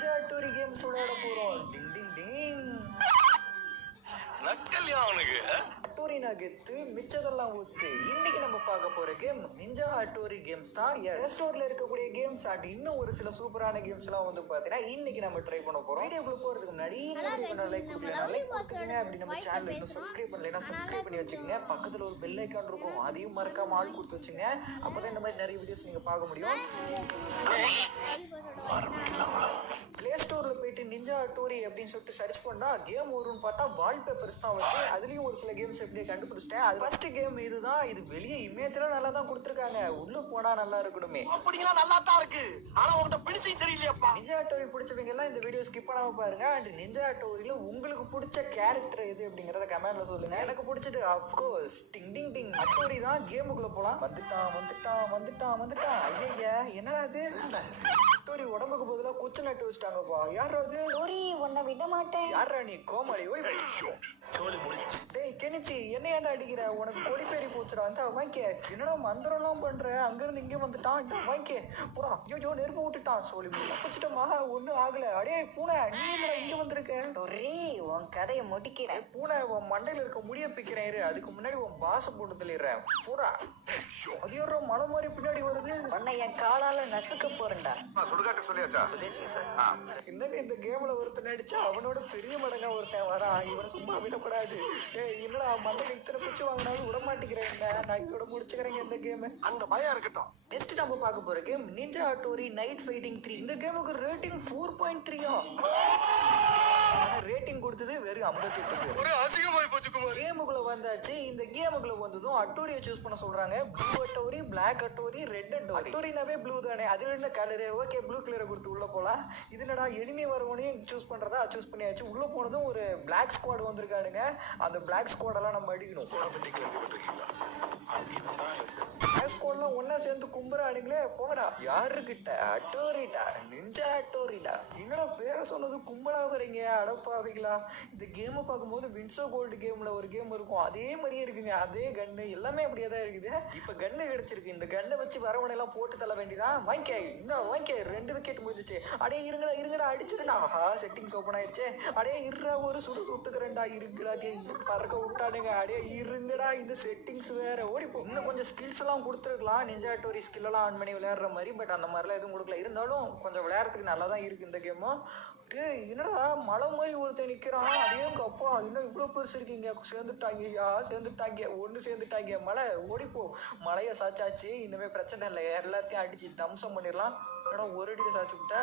Ninja Hattori games விளையாட போறோம். டிங் டிங் டிங். நக்கல்யா அவனுக்கு ஹட்டோரி நகெத்து மிச்சதெல்லாம் ஊத்து. இன்னைக்கு நம்ம பார்க்க போற கேம் நிஞ்சா ஹட்டோரி கேம்ஸ் தான். ஸ்டோர்ல இருக்கக்கூடிய கேம்ஸ் அண்ட் இன்னும் ஒரு சில சூப்பரான கேம்ஸ் எல்லாம் வந்து பாத்தீங்கன்னா இன்னைக்கு நம்ம ட்ரை பண்ண போறோம். வீடியோக்குள்ள போறதுக்கு முன்னாடி லைக் கொடுக்கலாம். லைக் கொடுத்தீங்க அப்படி நம்ம சேனல் இன்னும் சப்ஸ்கிரைப் பண்ணலைன்னா சப்ஸ்கிரைப் பண்ணி வச்சுக்கோங்க. பக்கத்துல ஒரு பெல் ஐக்கான் இருக்கும், அதையும் மறக்காம ஆள் கொடுத்து வச்சுங்க. அப்பதான் இந்த மாதிரி நிறைய வீடியோஸ் நீங்க பார்க்க முடியும். பிளே ஸ்டோர்ல போயிட்டு நிஞ்சா ஹட்டோரி அப்படின்னு சொல்லிட்டு சர்ச் பண்ணா கேம் வரும்னு பார்த்தா வால்பேப்பர்ஸ் தான் வருது. அதுலயும் ஒரு சில கேம்ஸ் எப்படியே கண்டுபிடிச்சிட்டேன். அது ஃபர்ஸ்ட் கேம் இதுதான். இது வெளியே இமேஜ் எல்லாம் நல்லா தான் கொடுத்துருக்காங்க, உள்ள போனா நல்லா இருக்கணுமே. அப்படிங்களா நல்லா தான் இருக்கு, ஆனா உங்ககிட்ட பிடிச்சி தெரியலையாப்பா. நிஞ்சா ஹட்டோரி பிடிச்சவங்க எல்லாம் இந்த வீடியோ ஸ்கிப் பண்ணாம பாருங்க. அண்ட் நிஞ்சா ஹட்டோரியில உங்களுக்கு பிடிச்ச கேரக்டர் எது அப்படிங்கறத கமெண்ட்ல சொல்லுங்க. எனக்கு பிடிச்சது அஃப்கோர்ஸ் டிங் டிங் டிங் ஹட்டோரி தான். கேமுக்குள்ள போலாம். வந்துட்டான். ஐயா என்னடா இது? ஹட்டோரி உடம்புக்கு பதிலா குச்சி நட்டு வச்சிட்டாங்கப்பா. யாரா அது? டோரி உன்னை விட மாட்டேன். யாரா நீ? கோமாளி ஓடி சோலி முடிச்சு. டேய் கெனிச்சி, என்ன ஏன்டா அடிக்கிற? உனக்கு கொடி பேரி போச்சுடா. அந்த வாங்கிக்க. என்னடா மந்திரம்லாம் பண்ற? அங்கிருந்து இங்கே வந்துட்டான். வாங்கிக்க போடா. ஐயோ நெருப்பு விட்டுட்டான். சோழி வச்சுட்டோமா? ஒன்னும் ஆகல. அடே பூனை, நீ என்னடா இங்க வந்திருக்க? டோரி உன் கதையை முடிக்கிறேன். பூனை உன் மண்டையில இருக்க முடிய பிக்கிறேன். இரு, அதுக்கு முன்னாடி உன் பாச போட்டு தள்ளிடுறேன். போடா. அது யாரோ மலை மாதிரி பின்னாடி வருது. உன்னை என் காலால நசுக்க போறேன்டா. சுடுகாட்டு சொல்லியாச்சா? சொல்லியாச்சுங்க சார். இந்த கேம்ல ஒருத்தன் அடிச்சா அவனோட பெரிய மடங்கா ஒருத்தன் வரான். இவனை சும்மா விடக்கூடாது. என்னடா மண்டையில இத்தனை குச்சி வாங்கினாலும் விட மாட்டேங்கிறேன். நான் இதோட முடிச்சுக்கிறேங்க இந்த கேம். அந்த பயம் இருக்கட்டும். நெக்ஸ்ட் நம்ம பார்க்க போற game ninja Hattori night fighting 3. இந்த கேமுக்கு ரேட்டிங் 4.3. ரேட்டிங் கொடுத்தது வெறும் 58. ஒரு அசிங்கமாய் போச்சு குமார். கேமுக்குள்ள வந்தாச்சு. இந்த கேமுக்குள்ள வந்ததும் ஹட்டோரியை சூஸ் பண்ண சொல்றாங்க. Blue Hattori, black Hattori, red Hattori. ஹட்டோரினாவே ப்ளூ தானே, அதுல என்ன கலரு? ஓகே ப்ளூ கலரை கொடுத்து உள்ள போலாம். இது என்னடா எனிமி வரவனையும் சூஸ் பண்றதா? சூஸ் பண்ணியாச்சு. உள்ள போனதும் ஒரு பிளாக் ஸ்குவாட் வந்திருக்கானுங்க. அந்த பிளாக் ஸ்குவாடெல்லாம் நம்ம அடிக்கணும். பிளாக் ஸ்குவாட்லாம் ஒன்னா சேர்ந்து கும்புறானுங்களே. போங்கடா. யாருக்கிட்ட? ஹட்டோரிடா, நிஞ்சா ஹட்டோரிடா. என்னடா பேரை சொன்னது கும்பலா வரீங்க? அடப்பாவீங்களா? இந்த கேமை பார்க்கும்போது வின்சோ கோல்டு கேம்ல ஒரு கேம் இருக்கும், அதே மாதிரியே இருக்குங்க. அதே கன்னு எல்லாமே அப்படியே தான் இருக்குது. இப்ப கன்னு கிடைச்சிருக்கு. இந்த கன்னை வச்சு வரவனை எல்லாம் போட்டு தள்ள வேண்டியதான். வாங்கிக்க, இன்னும் வாங்கிக்க. 2 விக்கெட் முடிஞ்சிச்சு. அடே இருங்கடா அடிச்சிருந்தா. ஆஹா செட்டிங்ஸ் ஓப்பன் ஆயிடுச்சு. அடே இருடா, ஒரு சுடு சுட்டுக்கிறேன்டா. இருங்கடா, பறக்க விட்டானுங்க. அடே இருங்கடா, இந்த செட்டிங்ஸ் வேற. ஓடிப்போ. இன்னும் கொஞ்சம் ஸ்கில்ஸ் எல்லாம் கொடுத்துருக்கலாம், நிஞ்சா ஹட்டோரி ஸ்கில் எல்லாம் ஆன் பண்ணி விளையாடுற மாதிரி. பட் அந்த மாதிரிலாம் எதுவும் கொடுக்கல. இருந்தாலும் கொஞ்சம் விளையாடுறதுக்கு நல்லா தான் இருக்கு இந்த கேமும். என்னடா மலை மாதிரி ஒருத்தன் நிக்கிறான். அதே அப்பா இன்னும் இவ்வளவு பெருசு இருக்கீங்க. சேர்ந்துட்டாங்க ஒண்ணு சேர்ந்துட்டாங்க. மலை ஓடிப்போ. மலையை சாச்சாச்சு. இனிமே பிரச்சனை இல்லை. எல்லாத்தையும் அடிச்சு தம்சம் பண்ணிடலாம். ஒரு அடியில சாச்சு விட்ட.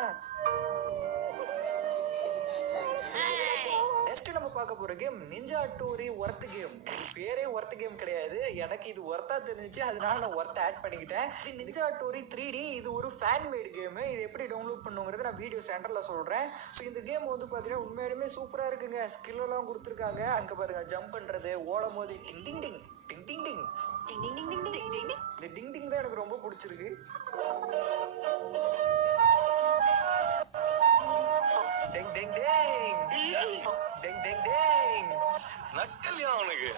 நம்ம பார்க்க போற game ninja Hattori worth game. பேரே ஒர்த் கேம் கிடையாது. எனக்கு இது ஒர்த்தா தெரிஞ்சிச்சு, அதனால நான் ஒர்த் ஆட் பண்ணிக்கிட்டேன். இது நிஞ்சா ஹட்டோரி 3D. இது ஒரு ஃபேன் மேட் கேம். இது எப்படி டவுன்லோட் பண்ணுங்கிறது நான் வீடியோ சென்டர்ல சொல்றேன். ஸோ இந்த கேம் வந்து பாத்தீங்கன்னா உண்மையாலுமே சூப்பரா இருக்குங்க. ஸ்கில் எல்லாம் கொடுத்துருக்காங்க. அங்க பாருங்க, ஜம்ப் பண்றது, ஓடும் போது டிங் டிங் டிங் டிங் டிங் டிங் டிங் டிங் டிங் டிங் டிங் டிங். இந்த டிங் டிங் தான் எனக்கு ரொம்ப பிடிச்சிருக்கு. டெங் டெங் டெங் டெங் டெங் டெங். நக்கல்யா அவனுக்கு.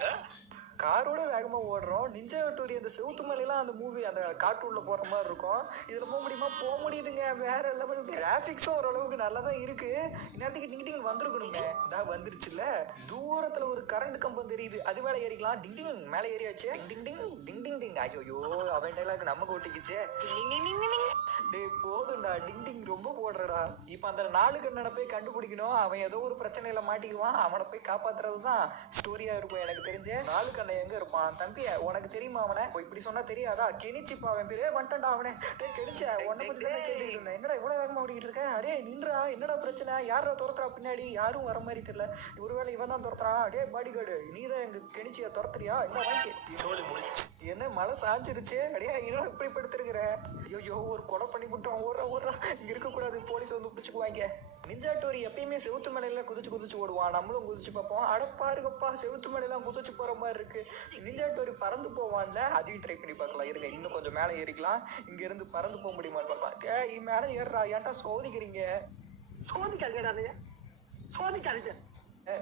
காரோட வேகமா ஓடுறோம். நிஞ்சா ஹட்டோரி அந்த செவுத்து மலையெல்லாம் அந்த மூவி அந்த கார்ட்டூன்ல போற மாதிரி இருக்கும். இதுல போக முடியுமா? போக முடியுதுங்க. வேற லெவல். கிராபிக்ஸும் ஓரளவுக்கு நல்லா தான் இருக்கு. இந்நேரத்துக்கு டிங் டிங் வந்திருக்கணுமே. இதான் வந்துருச்சுல. தூரத்துல ஒரு கரண்ட் கம்பம் தெரியுது, அது மேல ஏறிக்கலாம். டிங் டிங் மேல ஏறியாச்சு. டிங் டிங் டிங் டிங் டிங். ஐயோ அவன் டைலாக் நமக்கு ஒட்டிக்கிச்சு. டேய் போதும்டா, டிங் டிங் ரொம்ப போடுறடா. இப்ப அந்த 4 கண்ணனை போய் கண்டுபிடிக்கணும். அவன் ஏதோ ஒரு பிரச்சனையில மாட்டிக்குவான். அவனை போய் காப்பாத்துறதுதான் ஸ்டோரியா இருக்கும் எனக்கு தெரிஞ்சு. 4 கண்ணன் எங்க இருப்பான்? தம்பி உனக்கு தெரியுமா அவனை? இப்படி சொன்னா தெரியாதா? கெனிச்சிப்பா அவன் பேரு. வந்துட்டா அவனே. டேய் கெனிச்ச, உன்னை பத்தி தான் கேட்டுட்டு இருந்தேன். என்னடா இவ்வளவு வேகமா ஓடிக்கிட்டு இருக்க? அடே நின்றா, என்னடா பிரச்சனை? யாரா துரத்துறா பின்னாடி? யாரும் வர மாதிரி தெரியல. ஒருவேளை இவன் தான் துரத்துறான். அடே பாடி கார்டு, நீ தான் எங்க கெனிச்சிய துரத்துறியா? என்ன வாங்கி என்ன மழை சாஞ்சிருச்சு. அடையா இன்னும் இப்படி படுத்துருக்குற? ஐயோ ஒரு கொலை பண்ணி விட்டோம். ஓடுறா இங்க இருக்கக்கூடாது, போலீஸ் வந்து பிடிச்சுக்குவாங்க. நிஞ்சா ஹட்டோரி எப்பயுமே செவுத்து மலையில குதிச்சு ஓடுவான். நம்மளும் குதிச்சு பார்ப்போம். அடப்பாருங்கப்பா, செவுத்து மலையெல்லாம் குதிச்சு போற மாதிரி இருக்கு. நிஞ்சா ஹட்டோரி பறந்து போவான்ல, அதையும் ட்ரை பண்ணி பார்க்கலாம். இருங்க, இன்னும் கொஞ்சம் மேலே ஏறிக்கலாம். இங்க இருந்து பறந்து போக முடியுமான்னு பார்க்கலாம். மேலே ஏறுறா. ஏன்டா சோதிக்கிறீங்க? சோதிக்காதீங்க.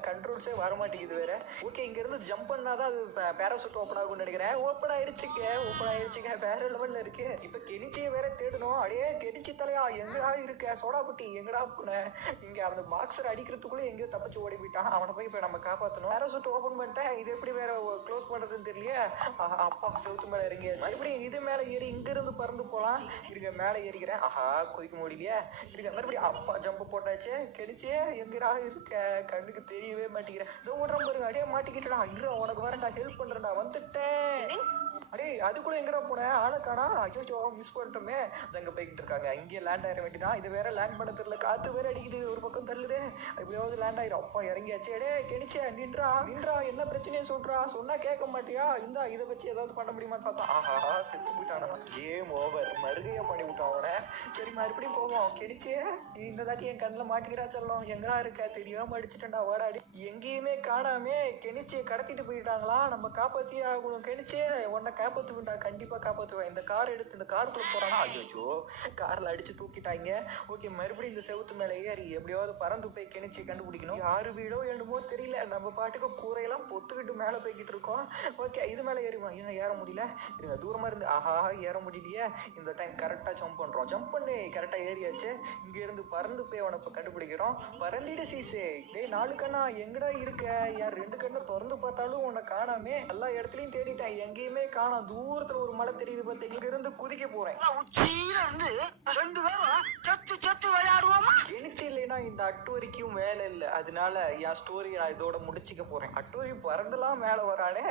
கண்ட்ரோல்ஸே வர மாட்டேங்குது வேற. ஓகே, இங்க இருந்து ஜம்ப் பண்ணாதான் அது பேராசூட் ஓப்பன் ஆகும்னு நினைக்கிறேன். ஓப்பன் ஆயிருச்சுங்க. வேற லெவல்ல இருக்கு. இப்ப கெனிச்சியை வேற தேடணும். அடே கெனிச்சி தலையா, எங்கடா இருக்க சோடாபுட்டி, எங்கடா போன? இங்க அந்த பாக்ஸர் அடிக்கிறதுக்குள்ள எங்கேயோ தப்பிச்சு ஓடி போயிட்டான். அவனை போய் இப்ப நம்ம காப்பாத்தணும். பேராசூட் ஓப்பன் பண்ணிட்டேன். இது எப்படி வேற க்ளோஸ் பண்றதுன்னு தெரியலையே. அப்பா செவுத்து மேல இறங்கி மறுபடியும் இது மேல ஏறி இங்க இருந்து பறந்து போலாம். இருங்க, மேல ஏறிக்கிறேன். குதிக்க முடியலையே. இருங்க, மறுபடியும் அப்பா ஜம்ப் போட்டாச்சு. கெனிச்சியே எங்கடா இருக்க? கண்ணுக்கு தெரியவே மாட்டேங்கிறேன். இதோ ஓடுறேன் பாருங்க. அடே மாட்டிக்கிட்டடா. இரு, உனக்கு வரேன்டா, ஹெல்ப் பண்றேன்டா, வந்துட்டேன். அடே அதுக்குள்ள எங்கடா போனேன்? ஆளை காணா. ஐயோ மிஸ் பண்ணிட்டோமே. அங்க போய்கிட்டு இருக்காங்க. இங்கே லேண்ட் ஆயிட வேண்டியதான். இது வேற லேண்ட் பண்ண தெரியல. காத்து வேற அடிக்குது, ஒரு பக்கம் தள்ளுதே. எப்படியாவது லேண்ட் ஆயிரும். அப்பா இறங்கியாச்சு. அடே கெனிச்சே, நின்றா. என்ன பிரச்சனையை சொல்றா? சொன்னா கேட்க மாட்டியா? இதை வச்சு ஏதாவது பண்ண முடியுமான்னு பார்த்தா செத்து போயிட்டானா. Game over. மறுகையா பண்ணி விட்டான் அவனை. சரி, மறுபடியும் போவோம். கெனிச்சே, இந்த தாட்டி என் கண்ணில் மாட்டிக்கிறா சொல்லும். எங்கடா இருக்க? தெரியாம அடிச்சுட்டேன்டா, ஓடாடி. எங்கேயுமே காணாமே. கெனிச்சியை கடத்திட்டு போயிட்டாங்களா? நம்ம காப்பாத்தியே ஆகணும். கெனிச்சே, உன்னை காப்பாற்றுவேன்டா, கண்டிப்பா காப்பாற்றுவேன். இந்த கார் எடுத்து இந்த காருக்குள்ள போறானா? ஐயோ, கார்ல அடிச்சு தூக்கிட்டாங்க. ஓகே, மறுபடியும் இந்த செவுத்து மேல ஏறி எப்படியாவது பறந்து போய் கெனிச்சி கண்டுபிடிக்கணும். யாரு வீடோ என்னமோ தெரியல. நம்ம பாட்டுக்கு கூரையெல்லாம் பொத்துக்கிட்டு மேல போய்கிட்டு இருக்கோம். ஓகே, இது மேல ஏறிமா. இன்னும் ஏற முடியல. இருங்க, தூரமா இருந்து ஏற முடியலையே. இந்த டைம் கரெக்டா ஜம்ப் பண்றோம். ஜம்ப் பண்ணி கரெக்டா ஏறியாச்சு. இங்க இருந்து பறந்து போய் அவனை கண்டுபிடிக்கிறோம். பறந்திடு சீசே. டேய் நாலு கண்ணா, எங்கடா இருக்க? யார் ரெண்டு கண்ணை திறந்து பார்த்தாலும் உன்னை காணாமே. எல்லா இடத்துலயும் தேடிட்டேன், எங்கேயுமே காணோம். தூரத்துல ஒரு மலை தெரியுது பார்த்தீங்க. இங்க இருந்து குதிக்க போறேன். உச்சியில இருந்து 2 பேரும் சத்து விளையாடுவோமா? கெனிச்சி இல்லைன்னா இந்த அட்டுவரிக்கும் வேலை இல்லை. அதனால என் ஸ்டோரியை நான் இதோட முடிச்சுக்க போறேன். அட்டுவரி பறந்துலாம் மேல வரானே.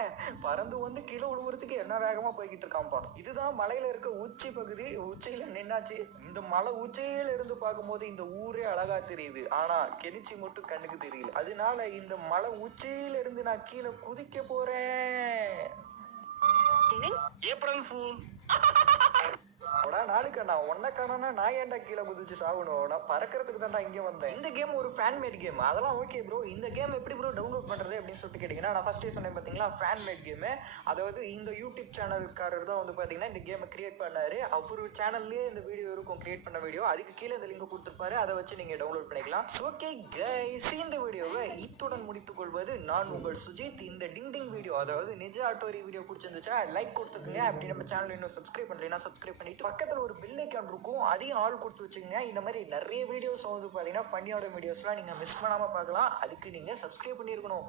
பறந்து வந்து கீழே விழுவுறதுக்கு என்ன வேகமா போய்கிட்டு இருக்கான்ப்பா. இதுதான் மலையில இருக்க உச்சி பகுதி. உச்சியில நின்னாச்சு. இந்த மலை உச்சியில இருந்து பார்க்கும்போது இந்த ஊரே அழகா தெரியுது. ஆனா கெனிச்சி மட்டும் கண்ணுக்கு தெரியல. அதனால இந்த மலை உச்சியில இருந்து நான் கீழே குதிக்க போறேன். April fool. நாளுக்கு நான் ஒன்ன காணோன்னா நான் ஏன்டா கீழே குதிச்சு சாகணும்? நான் பறக்கிறதுக்கு தான்டா இங்கே வந்தேன். இந்த கேம் ஒரு ஃபேன் மேட் கேம். அதெல்லாம் ஓகே ப்ரோ. இந்த கேம் எப்படி ப்ரோ டவுன்லோட் பண்ணுறது அப்படின்னு சொல்லிட்டு கேட்டிங்கன்னா, நான் ஃபஸ்ட்டே சொன்னேன் பார்த்தீங்களா, ஃபேன் மேட் கேமு. அதாவது இந்த யூடியூப் சேனல்காரர் தான் வந்து பார்த்தீங்கன்னா இந்த கேமை கிரியேட் பண்ணார். அவர் சேனல்லேயே இந்த வீடியோ இருக்கும், கிரியேட் பண்ண வீடியோ. அதுக்கு கீழே இந்த லிங்க் கொடுத்துருப்பாரு. அதை வச்சு நீங்கள் டவுன்லோட் பண்ணிக்கலாம். ஓகே கைஸ், இந்த வீடியோவை இத்துடன் முடித்துக் கொள்வது நான் உங்கள் சுஜித். இந்த டிங் வீடியோ, அதாவது நிஜ ஆட்டோரி வீடியோ பிடிச்சிருந்துச்சுன்னா லைக் கொடுத்துக்குங்க. அப்படி நம்ம சேனல் இன்னும் சப்ஸ்கிரைப் பண்ணலைன்னா சப்ஸ்கிரைப் பண்ணிட்டு பக்கத்தில் ஒரு பெல் ஐக்கான் இருக்கும், அதையும் ஆள் கொடுத்து வச்சுக்கோங்க. இந்த மாதிரி நிறைய வீடியோஸ் வந்து பார்த்தீங்கன்னா ஃபன்னியோட வீடியோஸ்லாம் நீங்கள் மிஸ் பண்ணாமல் பார்க்கலாம். அதுக்கு நீங்கள் சப்ஸ்கிரைப் பண்ணியிருக்கணும்.